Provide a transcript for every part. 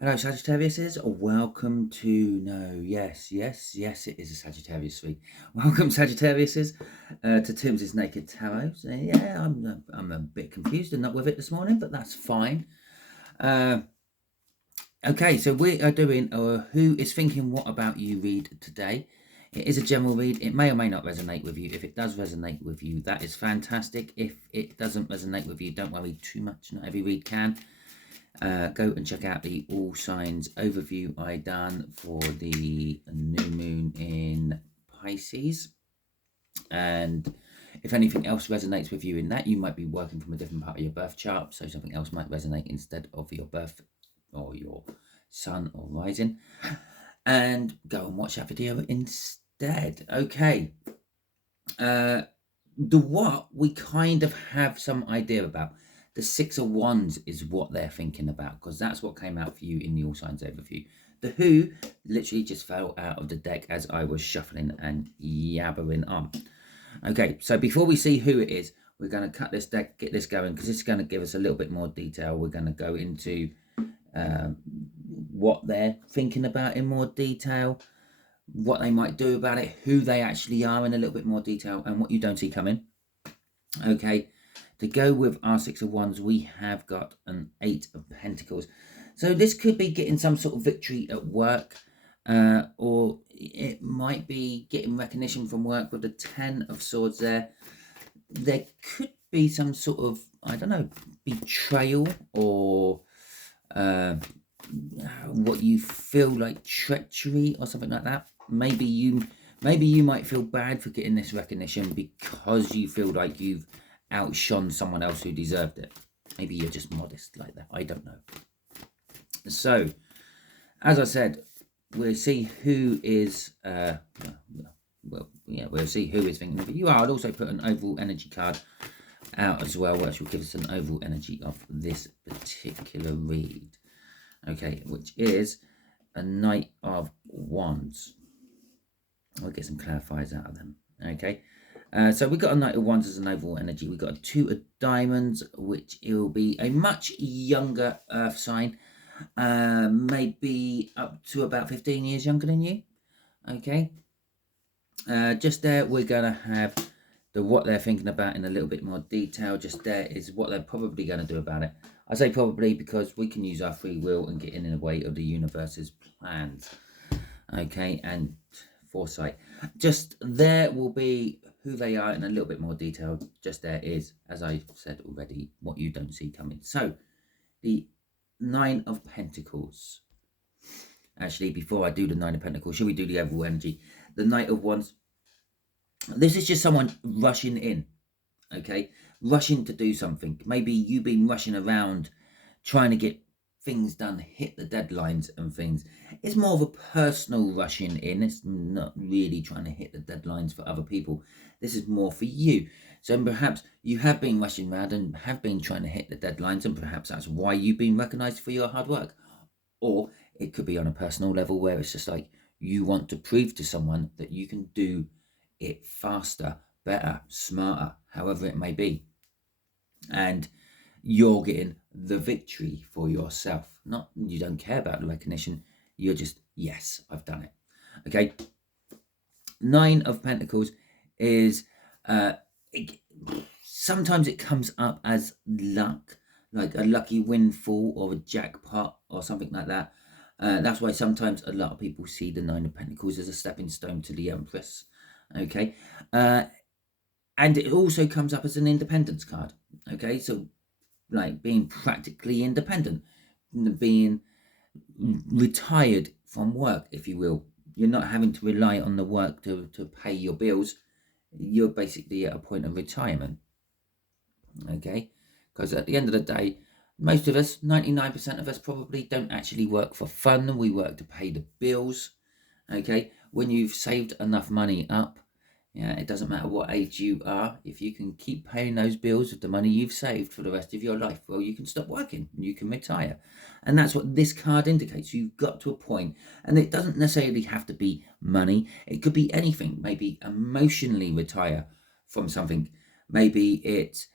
Hello, Sagittariuses. Welcome to yes, it is a Sagittarius week. Welcome, Sagittariuses, to Timsy Naked Tarot. So, yeah, I'm a bit confused and not with it this morning, but that's fine. Okay, so we are doing Who is Thinking What About You read today. It is a general read. It may or may not resonate with you. If it does resonate with you, that is fantastic. If it doesn't resonate with you, don't worry too much. Not every read can. Go and check out the all signs overview I done for the new moon in Pisces. And if anything else resonates with you in that, you might be working from a different part of your birth chart, so something else might resonate instead of your birth or your sun or rising. And go and watch that video instead. Okay. The what we kind of have some idea about. The Six of Wands is what they're thinking about, because that's what came out for you in the All Signs overview. The Who literally just fell out of the deck as I was shuffling and yabbering on. Okay, so before we see who it is, we're going to cut this deck, get this going, because it's going to give us a little bit more detail. We're going to go into what they're thinking about in more detail, what they might do about it, who they actually are in a little bit more detail, and what you don't see coming. Okay, to go with our Six of Wands, we have got an Eight of Pentacles. So this could be getting some sort of victory at work, or it might be getting recognition from work with the Ten of Swords there. There could be some sort of, I don't know, betrayal or what you feel like treachery or something like that. Maybe you might feel bad for getting this recognition because you feel like you've outshone someone else who deserved it. Maybe you're just modest like that. I don't know. So, as I said, we'll see who is we'll see who is thinking of you. I'll also put an overall energy card out as well, which will give us an overall energy of this particular read. Okay, which is a Knight of Wands. I'll get some clarifiers out of them. Okay, so we've got a Knight of Wands as an overall energy. We've got a Two of Diamonds, which will be a much younger earth sign, maybe up to about 15 years younger than you. Okay, just there we're going to have the what they're thinking about in a little bit more detail. Just there is what they're probably going to do about it. I say probably because we can use our free will and get in the way of the universe's plans. Okay, and foresight. Just there will be who they are in a little bit more detail. Just there is, as I said already, what you don't see coming. So, the Nine of Pentacles. Actually, before I do the Nine of Pentacles, should we do the overall energy? The Knight of Wands. This is just someone rushing in. Okay, rushing to do something. Maybe you've been rushing around trying to get things done, hit the deadlines and things. It's more of a personal rushing in. It's not really trying to hit the deadlines for other people. This is more for you. So perhaps you have been rushing around and have been trying to hit the deadlines, and perhaps that's why you've been recognized for your hard work. Or it could be on a personal level where it's just like you want to prove to someone that you can do it faster, better, smarter, however it may be. And you're getting the victory for yourself. Not, you don't care about the recognition. You're just, yes, I've done it. Okay. Nine of Pentacles is, sometimes it comes up as luck, like a lucky windfall or a jackpot or something like that. That's why sometimes a lot of people see the Nine of Pentacles as a stepping stone to the Empress. Okay. And it also comes up as an independence card. Okay. So like being practically independent, being retired from work, if you will. You're not having to rely on the work to pay your bills. You're basically at a point of retirement. Okay. Because at the end of the day, most of us, 99% of us probably don't actually work for fun. We work to pay the bills. Okay. When you've saved enough money up, yeah, it doesn't matter what age you are. If you can keep paying those bills with the money you've saved for the rest of your life, well, you can stop working. You can retire. And that's what this card indicates. You've got to a point. And it doesn't necessarily have to be money. It could be anything. Maybe emotionally retire from something. Maybe it's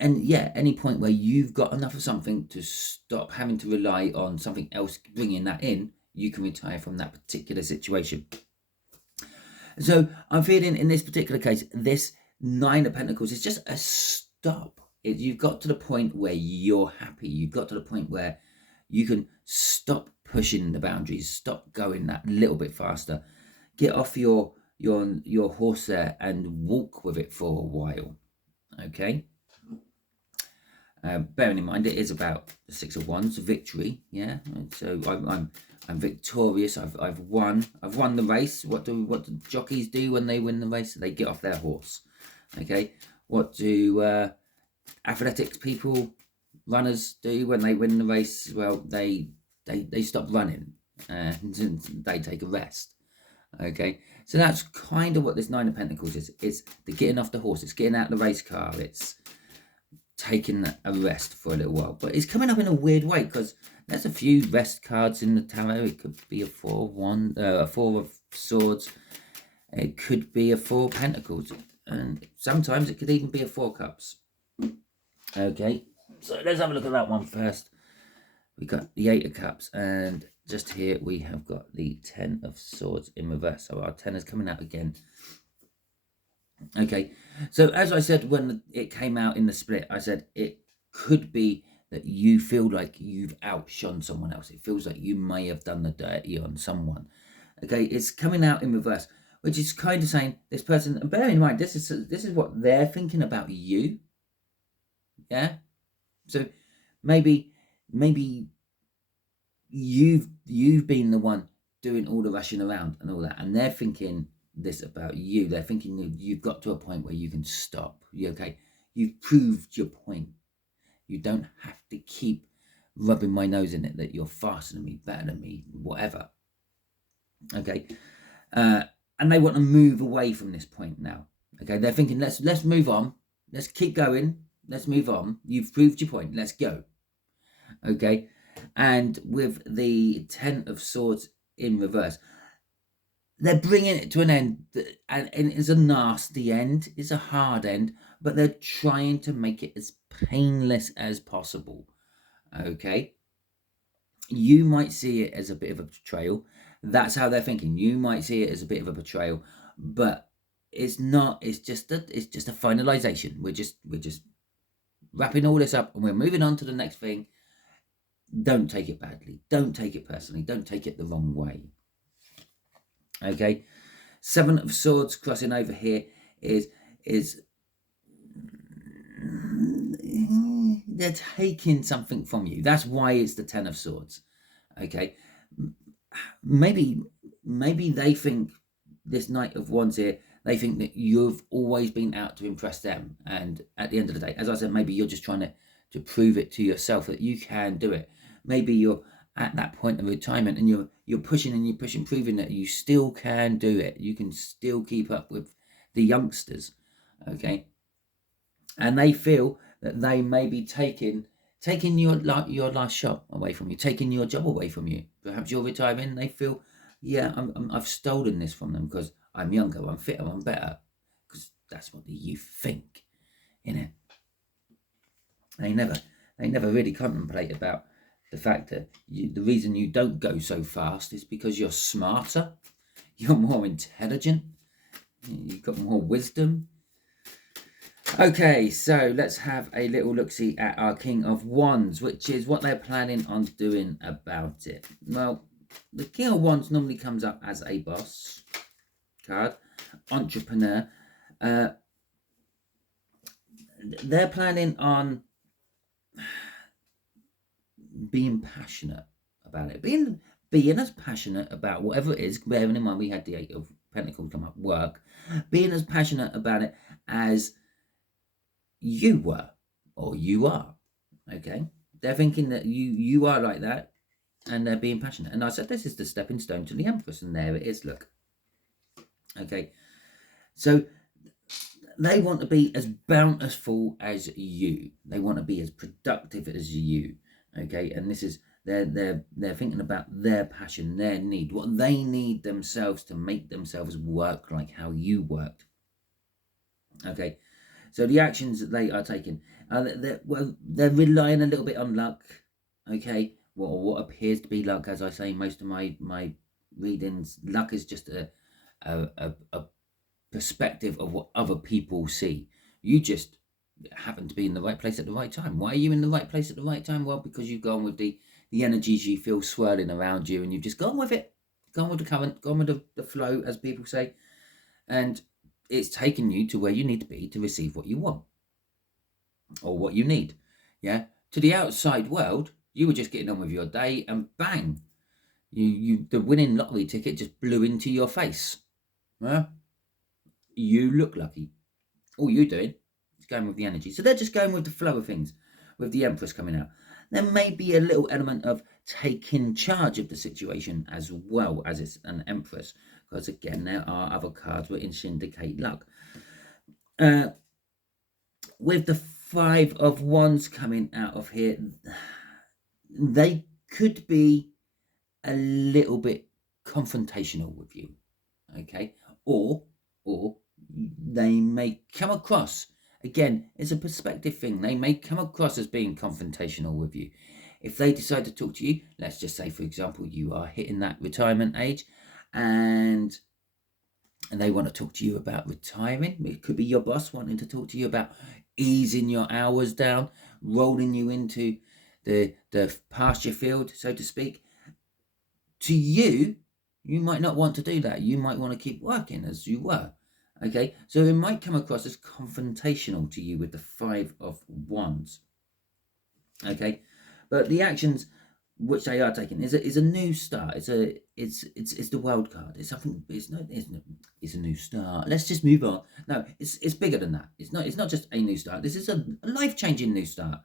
And yeah, any point where you've got enough of something to stop having to rely on something else bringing that in, you can retire from that particular situation. So I'm feeling in this particular case, this Nine of Pentacles is just a stop. You've got to the point where you're happy. You've got to the point where you can stop pushing the boundaries, stop going that little bit faster, get off your horse there and walk with it for a while. Okay. Bearing in mind it is about the Six of Wands, victory. Yeah. And so I'm victorious. I've won the race. What do jockeys do when they win the race? They get off their horse. Okay. What do athletics people, runners do when they win the race? Well, they stop running and they take a rest. Okay, so that's kind of what this Nine of Pentacles is. It's the getting off the horse. It's getting out the race car. It's taking a rest for a little while. But it's coming up in a weird way because there's a few rest cards in the tarot. It could be a Four of Swords. It could be a Four of Pentacles. And sometimes it could even be a Four of Cups. Okay, so let's have a look at that one first. We got the Eight of Cups, and just here we have got the Ten of Swords in reverse. So our ten is coming out again. Okay, so as I said when it came out in the split, I said it could be that you feel like you've outshone someone else. It feels like you may have done the dirty on someone. Okay, it's coming out in reverse, which is kind of saying this person, and bear in mind, this is what they're thinking about you. Yeah, so maybe you've been the one doing all the rushing around and all that, and they're thinking this about you. They're thinking you've got to a point where you can stop. Okay, you've proved your point. You don't have to keep rubbing my nose in it that you're faster than me, better than me, whatever. Okay, and they want to move away from this point now. Okay, they're thinking let's move on. Let's keep going. Let's move on. You've proved your point. Let's go. Okay. And with the Ten of Swords in reverse, they're bringing it to an end. And it's a nasty end. It's a hard end. But they're trying to make it as painless as possible. Okay. You might see it as a bit of a betrayal. That's how they're thinking. You might see it as a bit of a betrayal. But it's not. It's just a finalization. We're just wrapping all this up and we're moving on to the next thing. Don't take it badly. Don't take it personally. Don't take it the wrong way. Okay. Seven of Swords crossing over here is they're taking something from you. That's why it's the Ten of Swords. Okay. Maybe they think this Knight of Wands here, they think that you've always been out to impress them. And at the end of the day, as I said, maybe you're just trying to prove it to yourself that you can do it. Maybe you're at that point of retirement and you're pushing, proving that you still can do it. You can still keep up with the youngsters. Okay. And they feel that they may be taking your last shot away from you, taking your job away from you. Perhaps you're retiring. They feel, yeah, I've stolen this from them because I'm younger, I'm fitter, I'm better. Because that's what the youth think, you know. They never really contemplate about the fact that the reason you don't go so fast is because you're smarter, you're more intelligent, you've got more wisdom. Okay, so let's have a little look-see at our King of Wands, which is what they're planning on doing about it. Well, the King of Wands normally comes up as a boss card, entrepreneur. They're planning on being passionate about it, being as passionate about whatever it is, bearing in mind we had the Eight of Pentacles come up, work, being as passionate about it as you were or you are. Okay, they're thinking that you are like that, and they're being passionate. And I said this is the stepping stone to the Empress, and there it is. Look. Okay, so they want to be as bountiful as you. They want to be as productive as you. Okay, and this is they're thinking about their passion, their need, what they need themselves to make themselves work like how you worked. Okay, So the actions that they are taking, they're relying a little bit on luck, okay? Well, what appears to be luck, as I say, most of my readings, luck is just a perspective of what other people see. You just happen to be in the right place at the right time. Why are you in the right place at the right time? Well, because you've gone with the energies you feel swirling around you, and you've just gone with it, gone with the current, gone with the flow, as people say, and it's taken you to where you need to be to receive what you want or what you need. Yeah. To the outside world, you were just getting on with your day, and bang, the winning lottery ticket just blew into your face. Yeah? You look lucky. All you're doing is going with the energy. So they're just going with the flow of things, with the Empress coming out. There may be a little element of taking charge of the situation as well, as it's an Empress, because again, there are other cards which indicate luck. With the Five of Wands coming out of here, they could be a little bit confrontational with you, okay? Or they may come across, again, it's a perspective thing, they may come across as being confrontational with you. If they decide to talk to you, let's just say, for example, you are hitting that retirement age, and they want to talk to you about retiring. It could be your boss wanting to talk to you about easing your hours down, rolling you into the pasture field, so to speak. To you, you might not want to do that. You might want to keep working as you were. Okay, so it might come across as confrontational to you with the Five of Wands. Okay, but the actions which they are taking is a new start. It's the World card. It's something. It's a new start. Let's just move on. No, it's bigger than that. It's not just a new start. This is a life-changing new start.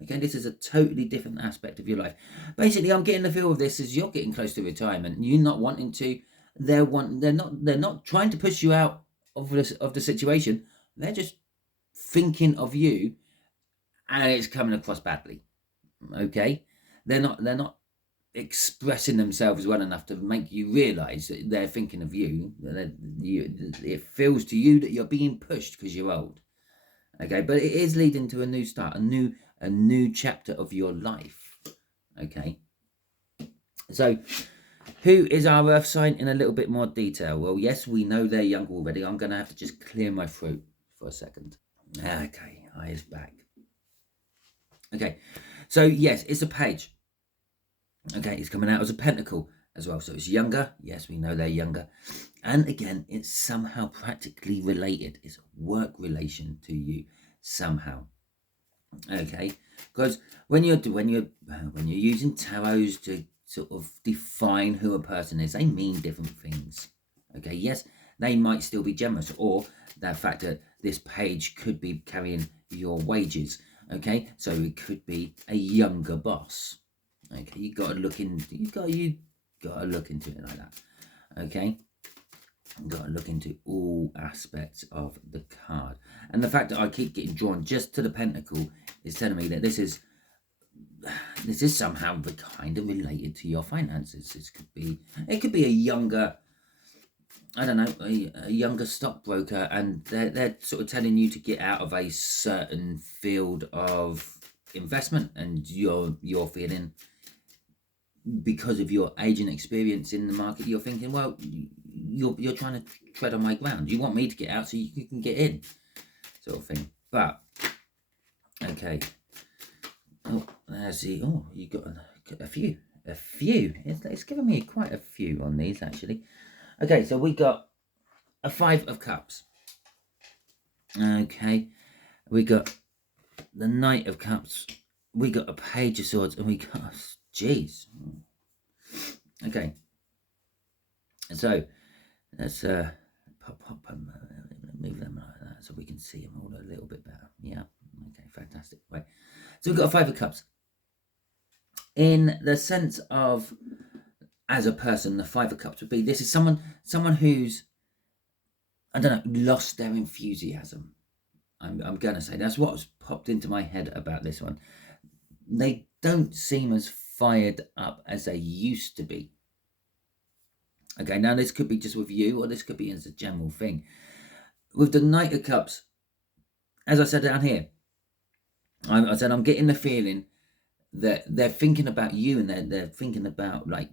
Okay, this is a totally different aspect of your life. Basically, I'm getting the feel of this as you're getting close to retirement. You're not wanting to. They're not trying to push you out of the situation. They're just thinking of you, and it's coming across badly. Okay, they're not expressing themselves well enough to make you realize that they're thinking of you. It feels to you that you're being pushed because you're old. Okay, but it is leading to a new start, a new chapter of your life. Okay, so who is our Earth sign in a little bit more detail? Well, yes, we know they're young already. I'm going to have to just clear my throat for a second. Okay, eyes back. Okay, so yes, it's a page. Okay, it's coming out as a pentacle as well. So it's younger. Yes, we know they're younger. And again, it's somehow practically related. It's a work relation to you somehow. Okay, because when you're using tarots to sort of define who a person is, they mean different things. Okay, yes, they might still be generous, or the fact that this page could be carrying your wages. Okay, so it could be a younger boss. Okay, you got to look into it like that. Okay, you got to look into all aspects of the card, and the fact that I keep getting drawn just to the pentacle is telling me that this is somehow kind of related to your finances. It could be a younger, I don't know, a younger stockbroker, and they're sort of telling you to get out of a certain field of investment, and you're feeling, because of your age and experience in the market, you're thinking, well, you're trying to tread on my ground. You want me to get out so you can get in, sort of thing. But okay. Oh, there's the. Oh, you got a few. It's giving me quite a few on these actually. Okay, so we got a Five of Cups. Okay, we got the Knight of Cups. We got a Page of Swords, and we got, jeez. Okay, so let's move them like that so we can see them all a little bit better. Yeah. Okay, fantastic. Right. So we've got a Five of Cups. In the sense of, as a person, the Five of Cups would be, this is someone who's, I don't know, lost their enthusiasm. I'm going to say that's what's popped into my head about this one. They don't seem as fired up as they used to be. Okay, now this could be just with you, or this could be as a general thing. With the Knight of Cups, as I said down here, I said I'm getting the feeling that they're thinking about you, and they're thinking about like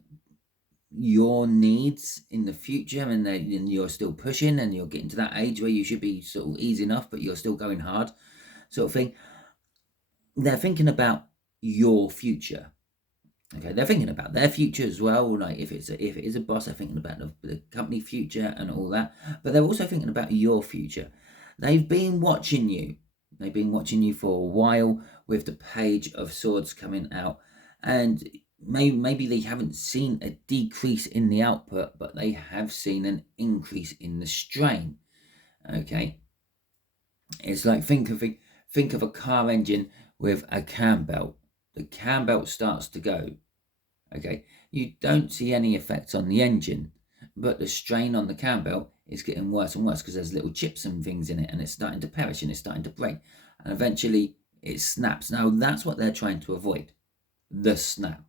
your needs in the future, and you're still pushing, and you're getting to that age where you should be sort of easy enough, but you're still going hard, sort of thing. They're thinking about your future. Okay, they're thinking about their future as well. Like if it is a boss, they're thinking about the company future and all that. But they're also thinking about your future. They've been watching you. They've been watching you for a while with the Page of Swords coming out, and maybe they haven't seen a decrease in the output, but they have seen an increase in the strain. Okay, it's like think of a car engine with a cam belt. The cam belt starts to go. Okay, you don't see any effects on the engine, but the strain on the cam belt is getting worse and worse because there's little chips and things in it, and it's starting to perish and it's starting to break, and eventually it snaps. Now that's what they're trying to avoid, the snap.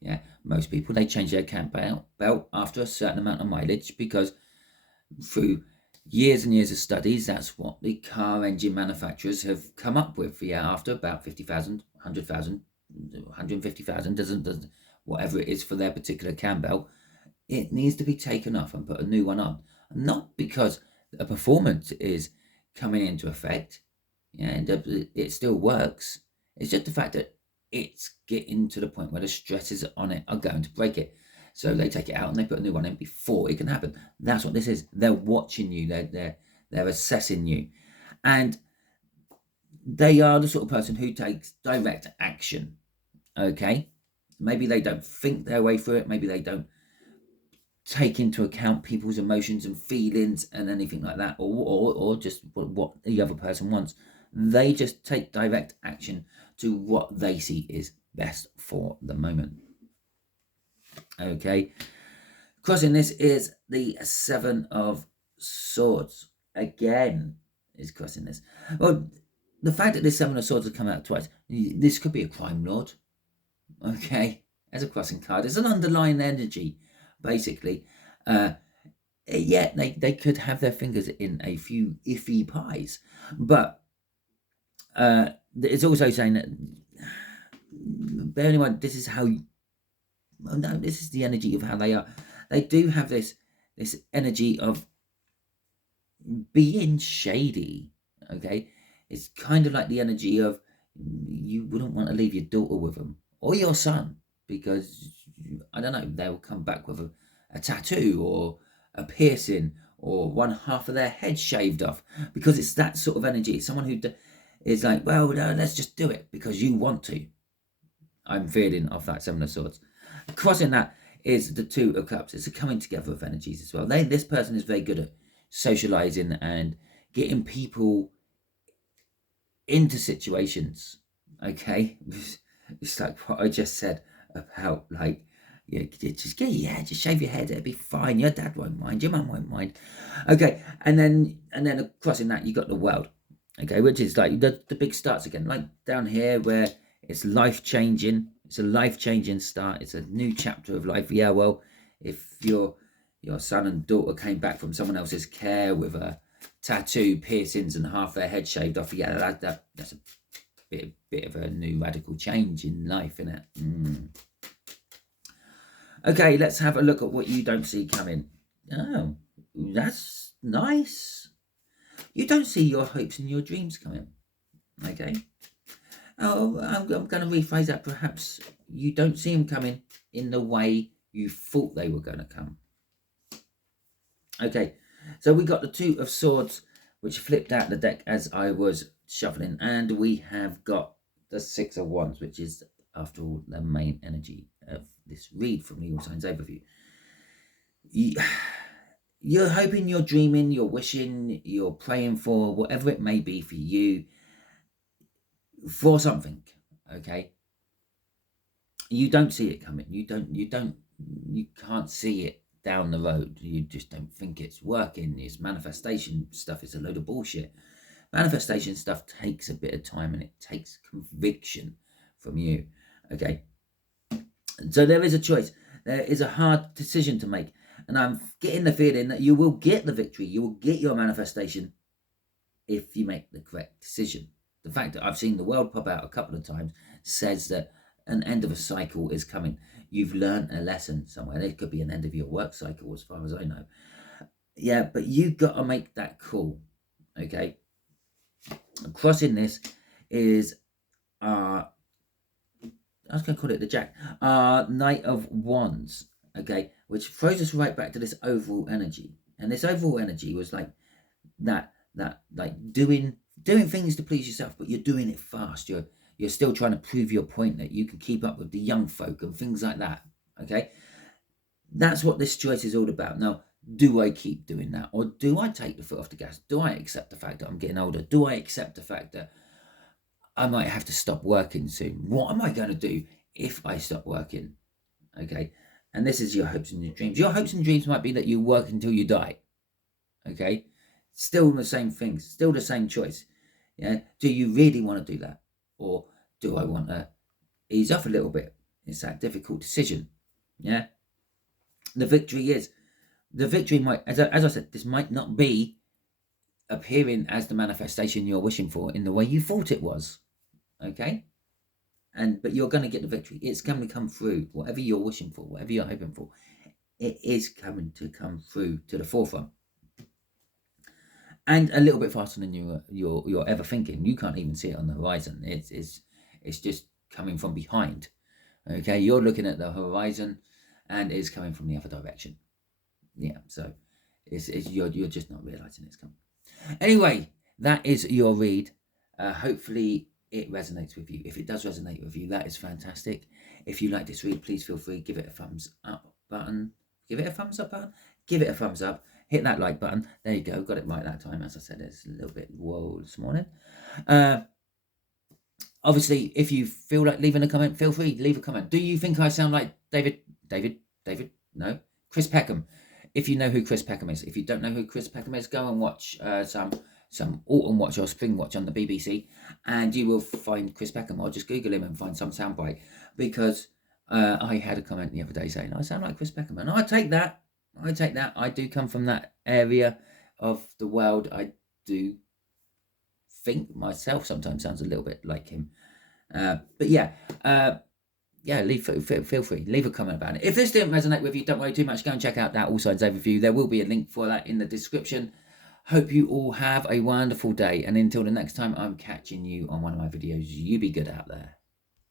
Yeah, most people, they change their cam belt after a certain amount of mileage, because through years and years of studies, that's what the car engine manufacturers have come up with. Yeah, after about 50,000, 100,000, 150,000, doesn't whatever it is for their particular cam belt, it needs to be taken off and put a new one on. Not because a performance is coming into effect, yeah, and it still works. It's just the fact that it's getting to the point where the stresses on it are going to break it. So they take it out and they put a new one in before it can happen. That's what this is. They're watching you. They're assessing you, and they are the sort of person who takes direct action. Okay, maybe they don't think their way through it. Maybe they don't take into account people's emotions and feelings and anything like that, or just what the other person wants. They just take direct action to what they see is best for the moment. Okay, crossing this is the Seven of Swords. Again, is crossing this. Well, the fact that this Seven of Swords has come out twice, this could be a crime lord. Okay, as a crossing card, it's an underlying energy, basically. Yeah, they could have their fingers in a few iffy pies, but it's also saying that, bear in mind, this is how. No, this is the energy of how they are. They do have this energy of being shady. Okay, it's kind of like the energy of you wouldn't want to leave your daughter with them or your son, because I don't know, they'll come back with a tattoo or a piercing or one half of their head shaved off, because it's that sort of energy. It's someone who is like, well, no, let's just do it because you want to. I'm feeling off that Seven of Swords. Crossing that is the Two of Cups. It's a coming together of energies as well. This person is very good at socializing and getting people into situations. Okay, it's like what I just said about, like, yeah, just shave your head, it'll be fine. Your dad won't mind, your mum won't mind. Okay, and then crossing that, you got the World. Okay, which is like the big starts again, like down here where it's life changing. It's a life changing start. It's a new chapter of life. Yeah, well, if your son and daughter came back from someone else's care with a tattoo, piercings, and half their head shaved off, yeah, that's a bit of a new radical change in life, isn't it? Okay, let's have a look at what you don't see coming. Oh, that's nice. You don't see your hopes and your dreams coming. Okay. Oh, I'm going to rephrase that. Perhaps you don't see them coming in the way you thought they were going to come. Okay, so we got the Two of Swords, which flipped out the deck as I was shuffling, and we have got the Six of Wands, which is, after all, the main energy of this read from the All Signs Overview. You're hoping, you're dreaming, you're wishing, you're praying for whatever it may be for you, for something. Okay, you don't see it coming. You can't see it down the road. You just don't think it's working. It's manifestation stuff. It's a load of bullshit. Manifestation stuff takes a bit of time, and it takes conviction from you. Okay, so there is a choice. There is a hard decision to make, and I'm getting the feeling that you will get the victory. You will get your manifestation, if you make the correct decision. The fact that I've seen the world pop out a couple of times says that an end of a cycle is coming. You've learned a lesson somewhere. It could be an end of your work cycle, as far as I know. Yeah, but you've got to make that call, okay? Crossing this is, I was going to call it the Jack, Knight of Wands, okay? Which throws us right back to this overall energy. And this overall energy was like that like doing things to please yourself, but you're doing it fast. You're still trying to prove your point that you can keep up with the young folk and things like that, okay? That's what this choice is all about. Now, do I keep doing that, or do I take the foot off the gas? Do I accept the fact that I'm getting older? Do I accept the fact that I might have to stop working soon? What am I going to do if I stop working? Okay, and this is your hopes and your dreams. Your hopes and dreams might be that you work until you die. Okay, still the same things, still the same choice. Yeah, do you really want to do that, or do I want to ease off a little bit? It's that difficult decision. Yeah, the victory might, as I said, this might not be appearing as the manifestation you're wishing for in the way you thought it was. Okay, but you're going to get the victory. It's going to come through. Whatever you're wishing for, whatever you're hoping for, it is coming to come through to the forefront, and a little bit faster than you're ever thinking. You can't even see it on the horizon. It's just coming from behind. Okay, you're looking at the horizon, and it's coming from the other direction. Yeah, so you're just not realizing it's coming. Anyway, that is your read. Hopefully it resonates with you. If it does resonate with you, that is fantastic. If you like this read, please feel free, give it a thumbs up button. Give it a thumbs up button. Give it a thumbs up. Hit that like button. There you go. Got it right that time. As I said, it's a little bit whoa this morning. Obviously, if you feel like leaving a comment, feel free, leave a comment. Do you think I sound like David? No, Chris Peckham. If you know who Chris Peckham is. If you don't know who Chris Peckham is, go and watch some autumn watch or spring watch on the BBC, and you will find Chris Peckham. Or just Google him and find some soundbite, because I had a comment the other day saying I sound like Chris Peckham, and I take that. I do come from that area of the world. I do think myself sometimes sounds a little bit like him, but yeah. Feel free, leave a comment about it. If this didn't resonate with you, don't worry too much. Go and check out that All Signs Overview. There will be a link for that in the description. Hope you all have a wonderful day, and until the next time I'm catching you on one of my videos, you be good out there.